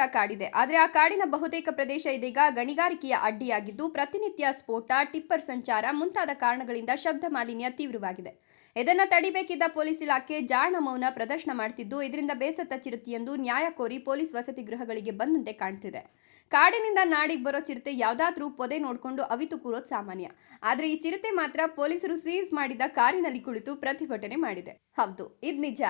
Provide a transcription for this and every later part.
ವಿಸ್ತರಿತ ಕಾಡಿದೆ. ಆದರೆ ಆ ಕಾಡಿನ ಬಹುತೇಕ ಪ್ರದೇಶ ಇದೀಗ ಗಣಿಗಾರಿಕೆಯ ಅಡ್ಡಿಯಾಗಿದ್ದು ಪ್ರತಿನಿತ್ಯ ಸ್ಫೋಟ, ಟಿಪ್ಪರ್ ಸಂಚಾರ ಮುಂತಾದ ಕಾರಣಗಳಿಂದ ಶಬ್ದ ಮಾಲಿನ್ಯ ತೀವ್ರವಾಗಿದೆ. ಇದನ್ನು ತಡಿಬೇಕಿದ್ದ ಪೊಲೀಸ್ ಇಲಾಖೆ ಜಾಣ ಮೌನ ಪ್ರದರ್ಶನ ಮಾಡುತ್ತಿದ್ದು ಇದರಿಂದ ಬೇಸತ್ತ ಚಿರತೆಯೊಂದು ನ್ಯಾಯ ಕೋರಿ ಪೊಲೀಸ್ ವಸತಿ ಗೃಹಗಳಿಗೆ ಬಂದಂತೆ ಕಾಣ್ತಿದೆ. ಕಾಡಿನಿಂದ ನಾಡಿಗೆ ಬರೋ ಚಿರತೆ ಯಾವುದಾದ್ರೂ ಪೊದೆ ನೋಡಿಕೊಂಡು ಅವಿತು ಕೂರೋದು ಸಾಮಾನ್ಯ. ಆದರೆ ಈ ಚಿರತೆ ಮಾತ್ರ ಪೊಲೀಸರು ಸೀಸ್ ಮಾಡಿದ ಕಾರಿನಲ್ಲಿ ಕುಳಿತು ಪ್ರತಿಭಟನೆ ಮಾಡಿದೆ. ಹೌದು, ಇದು ನಿಜ.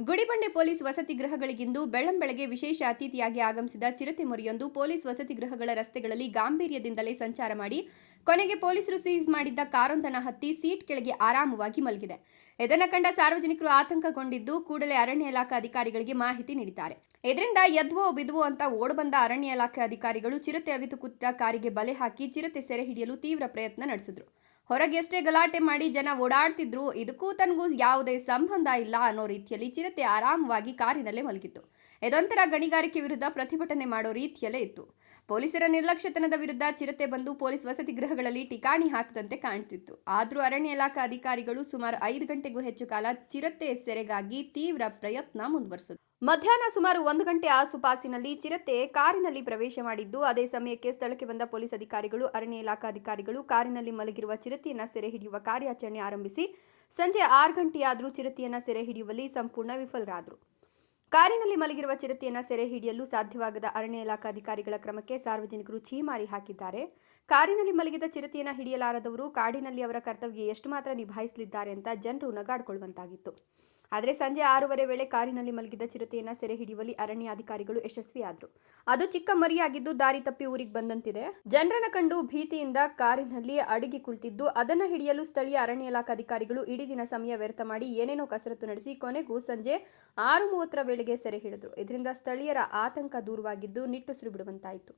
ಗುಡಿಬಂಡೆ ಪೊಲೀಸ್ ವಸತಿ ಗೃಹಗಳಿಗಿಂದು ಬೆಳ್ಳಂಬೆಳಗ್ಗೆ ವಿಶೇಷ ಅತಿಥಿಯಾಗಿ ಆಗಮಿಸಿದ ಚಿರತೆ ಮರಿಯೊಂದು ಪೊಲೀಸ್ ವಸತಿ ಗೃಹಗಳ ರಸ್ತೆಗಳಲ್ಲಿ ಗಾಂಭೀರ್ಯದಿಂದಲೇ ಸಂಚಾರ ಮಾಡಿ ಕೊನೆಗೆ ಪೊಲೀಸರು ಸೀಸ್ ಮಾಡಿದ್ದ ಕಾರೊಂದನ್ನು ಹತ್ತಿ ಸೀಟ್ ಕೆಳಗೆ ಆರಾಮವಾಗಿ ಮಲಗಿದೆ. ಇದನ್ನು ಕಂಡ ಸಾರ್ವಜನಿಕರು ಆತಂಕಗೊಂಡಿದ್ದು ಕೂಡಲೇ ಅರಣ್ಯ ಇಲಾಖೆ ಅಧಿಕಾರಿಗಳಿಗೆ ಮಾಹಿತಿ ನೀಡಿದ್ದಾರೆ. ಇದರಿಂದ ಎದ್ವೋ ಬಿದ್ವೋ ಅಂತ ಓಡಬಂದ ಅರಣ್ಯ ಇಲಾಖೆ ಅಧಿಕಾರಿಗಳು ಚಿರತೆ ಅವಿತು ಕೂತ ಕಾರಿಗೆ ಬಲೆ ಹಾಕಿ ಚಿರತೆ ಸೆರೆ ಹಿಡಿಯಲು ತೀವ್ರ ಪ್ರಯತ್ನ ನಡೆಸಿದ್ರು. ಹೊರಗೆ ಎಷ್ಟೇ ಗಲಾಟೆ ಮಾಡಿ ಜನ ಓಡಾಡ್ತಿದ್ರು, ಇದಕ್ಕೂ ತನಗೂ ಯಾವುದೇ ಸಂಬಂಧ ಇಲ್ಲ ಅನ್ನೋ ರೀತಿಯಲ್ಲಿ ಚಿರತೆ ಆರಾಮವಾಗಿ ಕಾರಿನಲ್ಲೇ ಮಲಗಿತ್ತು. ಇದೊಂಥರ ಗಣಿಗಾರಿಕೆ ವಿರುದ್ಧ ಪ್ರತಿಭಟನೆ ಮಾಡೋ ರೀತಿಯಲ್ಲೇ ಇತ್ತು. ಪೊಲೀಸರ ನಿರ್ಲಕ್ಷ್ಯತನದ ವಿರುದ್ಧ ಚಿರತೆ ಬಂದು ಪೊಲೀಸ್ ವಸತಿ ಗೃಹಗಳಲ್ಲಿ ಠಿಕಾಣಿ ಹಾಕದಂತೆ ಕಾಣ್ತಿತ್ತು. ಆದರೂ ಅರಣ್ಯ ಇಲಾಖೆ ಅಧಿಕಾರಿಗಳು ಸುಮಾರು 5 ಗಂಟೆಗೂ ಹೆಚ್ಚು ಕಾಲ ಚಿರತೆ ಸೆರೆಗಾಗಿ ತೀವ್ರ ಪ್ರಯತ್ನ ಮುಂದುವರೆಸಿದರು. ಮಧ್ಯಾಹ್ನ ಸುಮಾರು 1 ಗಂಟೆ ಆಸುಪಾಸಿನಲ್ಲಿ ಚಿರತೆ ಕಾರಿನಲ್ಲಿ ಪ್ರವೇಶ ಮಾಡಿದ್ದು, ಅದೇ ಸಮಯಕ್ಕೆ ಸ್ಥಳಕ್ಕೆ ಬಂದ ಪೊಲೀಸ್ ಅಧಿಕಾರಿಗಳು, ಅರಣ್ಯ ಇಲಾಖಾ ಅಧಿಕಾರಿಗಳು ಕಾರಿನಲ್ಲಿ ಮಲಗಿರುವ ಚಿರತೆಯನ್ನ ಸೆರೆ ಹಿಡಿಯುವ ಕಾರ್ಯಾಚರಣೆ ಆರಂಭಿಸಿ ಸಂಜೆ 6 ಗಂಟೆಯಾದರೂ ಚಿರತೆಯನ್ನ ಸೆರೆ ಹಿಡಿಯುವಲ್ಲಿ ಸಂಪೂರ್ಣ ವಿಫಲರಾದರು. ಕಾರಿನಲ್ಲಿ ಮಲಗಿರುವ ಚಿರತೆಯನ್ನ ಸೆರೆ ಹಿಡಿಯಲು ಸಾಧ್ಯವಾಗದ ಅರಣ್ಯ ಇಲಾಖಾ ಅಧಿಕಾರಿಗಳ ಕ್ರಮಕ್ಕೆ ಸಾರ್ವಜನಿಕರು ಛೀಮಾರಿ ಹಾಕಿದ್ದಾರೆ. ಕಾರಿನಲ್ಲಿ ಮಲಗಿದ ಚಿರತೆಯನ್ನ ಹಿಡಿಯಲಾರದವರು ಕಾಡಿನಲ್ಲಿ ಅವರ ಕರ್ತವ್ಯ ಎಷ್ಟು ಮಾತ್ರ ನಿಭಾಯಿಸಲಿದ್ದಾರೆ ಅಂತ ಜನರು ನಗಾಡಿಕೊಳ್ಳುವಂತಾಗಿತ್ತು. ಆದರೆ ಸಂಜೆ 6:30 ವೇಳೆ ಕಾರಿನಲ್ಲಿ ಮಲಗಿದ ಚಿರತೆಯನ್ನ ಸೆರೆ ಹಿಡಿಯುವಲ್ಲಿ ಅರಣ್ಯ ಅಧಿಕಾರಿಗಳು ಯಶಸ್ವಿಯಾದರು. ಅದು ಚಿಕ್ಕ ಮರಿಯಾಗಿದ್ದು ದಾರಿ ತಪ್ಪಿ ಊರಿಗೆ ಬಂದಂತಿದೆ. ಜನರನ್ನ ಕಂಡು ಭೀತಿಯಿಂದ ಕಾರಿನಲ್ಲಿ ಅಡಗಿ ಕುಳಿತಿದ್ದು ಅದನ್ನ ಹಿಡಿಯಲು ಸ್ಥಳೀಯ ಅರಣ್ಯ ಇಲಾಖಾ ಅಧಿಕಾರಿಗಳು ಇಡೀ ದಿನ ಸಮಯ ವ್ಯರ್ಥ ಮಾಡಿ ಏನೇನೋ ಕಸರತ್ತು ನಡೆಸಿ ಕೊನೆಗೂ ಸಂಜೆ 6:30 ವೇಳೆಗೆ ಸೆರೆ ಹಿಡಿದ್ರು. ಇದರಿಂದ ಸ್ಥಳೀಯರ ಆತಂಕ ದೂರವಾಗಿದ್ದು ನಿಟ್ಟುಸಿರು ಬಿಡುವಂತಾಯಿತು.